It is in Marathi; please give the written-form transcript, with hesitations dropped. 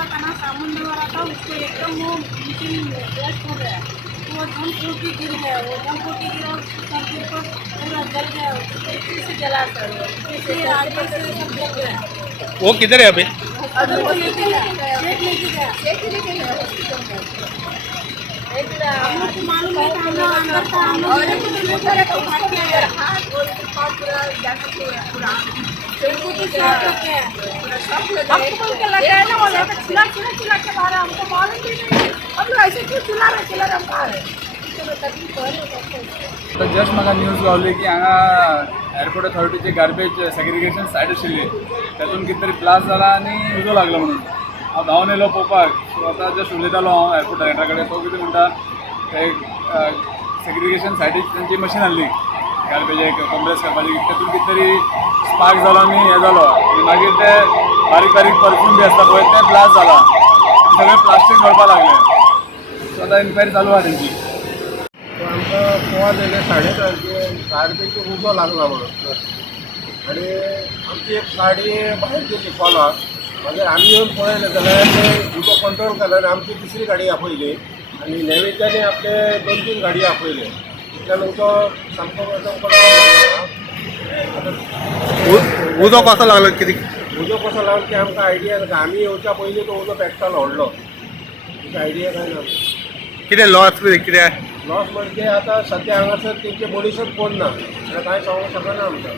पूरा खाना सामान में रहा था, उसको एकदम वो ब्लास्ट हो गया, वो जम फूट के गिर गया, वो जम फूट के गिरा, उसके सर के ऊपर पूरा जल गया, उसको से जला सर, इसलिए आगे से सब जल गया। वो किधर है अभी? अगर वो लेके गया, शेख लेके गया हॉस्पिटल में। हम लोग को मालूम नहीं था, हम लोग अंदर था, हम लोग पूरा पूरा हमको तो शॉक लग गया, हमको बोल के लगा है ना, वो लोग चिल्ला के मारा, हमको मालूम भी नहीं, हम लोग ऐसे क्यों चिल्ला रहे हम कहा है। तर जस्ट म्हाका न्यूज गावली की हांगा एअरपोर्ट अथॉरिटीचे गार्बेज सेग्रिगेशन सायड आशिल्ली, तातूंत कितें तरी ब्लास्ट जाला आनी उजो लागलो म्हणून हांव धांवन येयलो पळोवपाक. सो आतां जस्ट उलयतालो हांव एअरपोर्ट डायरेक्टरा कडेन, तो कितें म्हणटा एक सेग्रिगेशन सायडीक तांची मशीन आहली गार्बेज कॉम्प्रेस करपाची, तातूंत कितें तरी स्पार्क जालो आनी हें जालो आनी मागीर ते बारीक बारीक परफ्यूम बी आसता पळय तें ब्लास्ट जाला, सगळें प्लास्टीक गळपाक लागलें. सो आतां इन्क्वायरी चालू आहा तेंची. आमकां पोवा जाले 3:30 गाडयेचो उजो लागला म्हणून आनी आमची एक गाडी भायर गेली कॉलाक. मागीर आमी येवन पळयलें जाल्यार ते उजो कंट्रोल केलो आनी आमची दुसरी गाडी आपयली आनी नैवेद्याने आपले 2-3 गाडी आपयले. इतल्यान उजो सामको उदो कसो लागलो कितें? उजो कसो लागलो की आमकां आयडिया ना. आमी येवच्या पयलीं तो उजो पेट्टालो व्हडलो, आयडिया काय ना. कितें लॉस बी कितें? लॉस म्हणजे आता सध्या हांगासर तेंचे मनीसच कोण ना, कांय सांगूंक शकना आमकां.